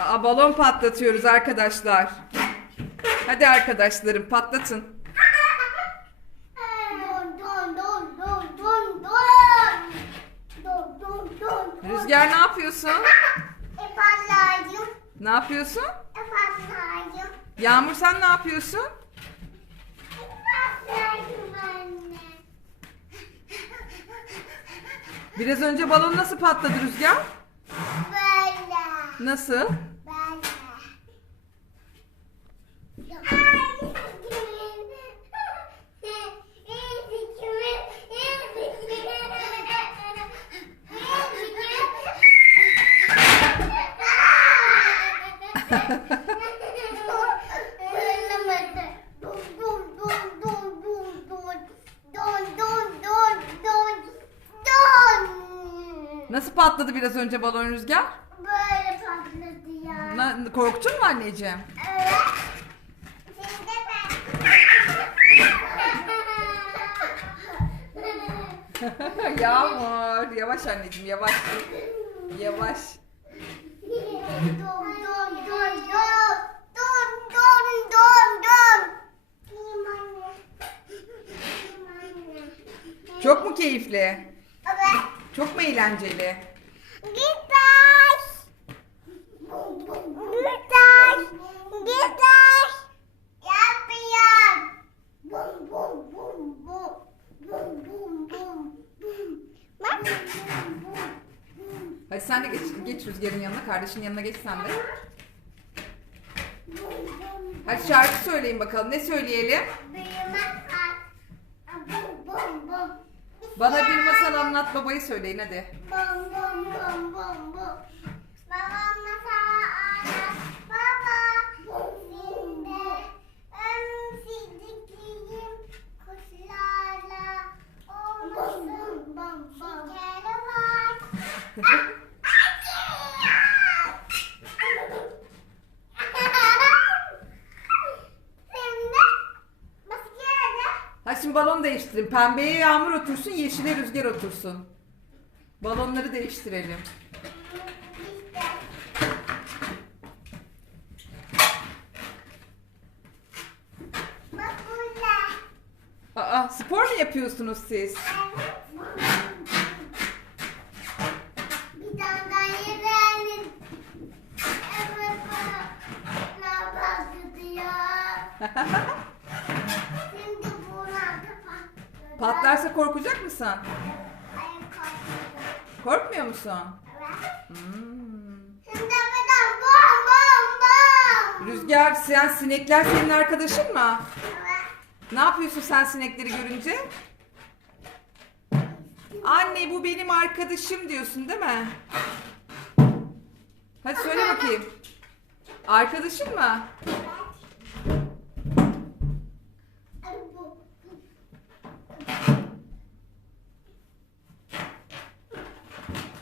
Aa, balon patlatıyoruz arkadaşlar. Hadi arkadaşlarım patlatın. Don don don don don don. Don don don. Rüzgar ne yapıyorsun? Efendim. Ne yapıyorsun? Efendim. Yağmur sen ne yapıyorsun? Efendim anne. Biraz önce balon nasıl patladı Rüzgar? Don. Nasıl patladı biraz önce balon Rüzgar? Ya. Na- korktun mu anneciğim? Evet. Şimdi ben. Yağmur yavaş anneciğim yavaş. Yavaş. Don don don don. Don don don don. İyiyim anne. İyiyim anne. Çok mu keyifli? Evet. Çok mu eğlenceli? Gitar. Gitar. Gitar. Yapıyorum. Bum bum bum bum. Bum bum bum bum. Bak. Hadi sen de geç, geç Rüzgar'ın yanına. Kardeşin yanına geç sen de. Hadi şarkı söyleyin bakalım. Ne söyleyelim? Bana bir masal anlat babayı söyleyin hadi. Bum bum bum bum bum. Babam masal anlat. Baba. Şimdi emzikliyim kuşlarla. Olmasın şekeri var. Şimdi maskara. Şimdi balon değiştirin. Pembeye yağmur otursun, yeşile rüzgar otursun. Balonları değiştirelim. Aa, spor mu yapıyorsunuz siz? Bir tane daha yerelim. Evet bana patladı ya. Şimdi buna da patladı. Patlarsa korkacak mısın? Hayır. Korkmuyor musun? Evet. Hmm. Rüzgar, sen sinekler senin arkadaşın mı? Evet. Ne yapıyorsun sen sinekleri görünce? Anne bu benim arkadaşım diyorsun değil mi? Hadi söyle bakayım. Arkadaşın mı? Bu.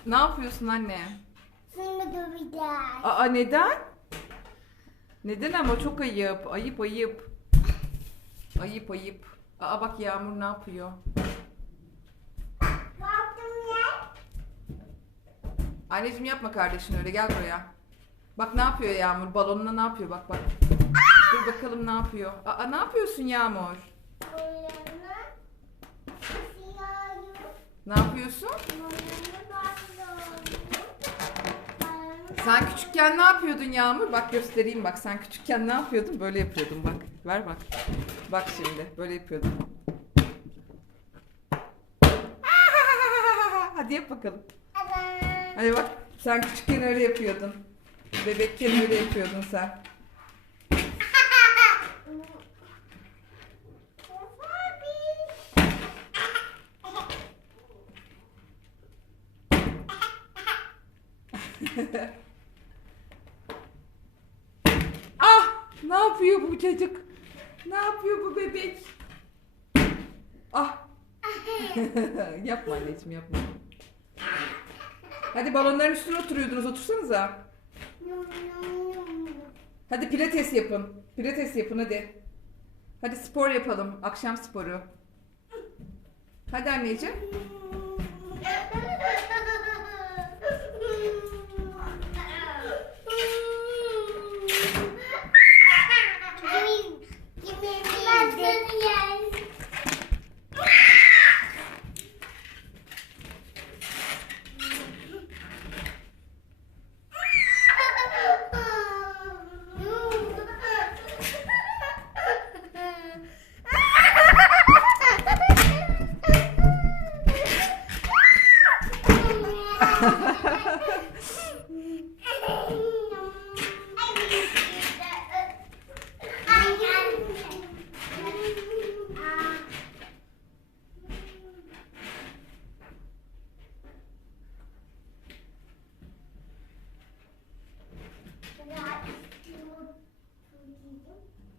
Ne yapıyorsun anne? Şimdi duracağız. Aa neden? Neden ama çok ayıp. Ayıp ayıp. Ayıp ayıp. Aa bak Yağmur ne yapıyor? Baktım ya. Anneciğim yapma kardeşin öyle gel buraya. Bak ne yapıyor Yağmur? Balonuna ne yapıyor bak bak. Dur bakalım ne yapıyor. Aa ne yapıyorsun Yağmur? Siyahı. Ne yapıyorsun? Sen küçükken ne yapıyordun Yağmur? Bak göstereyim bak. Sen küçükken ne yapıyordun? Böyle yapıyordun bak. Ver bak. Bak şimdi. Böyle yapıyordun. Hadi yap bakalım. Hadi bak. Sen küçükken öyle yapıyordun. Bebekken öyle yapıyordun sen. ah! Ne yapıyor bu çocuk? Ne yapıyor bu bebek? Ah! yapma anneciğim yapma. Hadi balonların üstüne oturuyordunuz. Otursanıza. Hadi pilates yapın. Pilates yapın hadi. Hadi spor yapalım. Akşam sporu. Hadi anneciğim.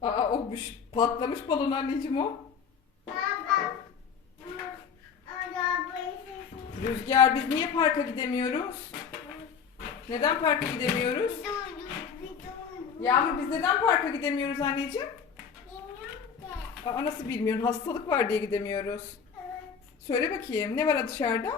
Aa o patlamış balon anneciğim o. Baba. Rüzgar biz niye parka gidemiyoruz? Neden parka gidemiyoruz? Yağmur biz neden parka gidemiyoruz anneciğim? Bilmiyorum ki. Aa nasıl bilmiyorsun? Hastalık var diye gidemiyoruz. Evet. Söyle bakayım ne var dışarıda?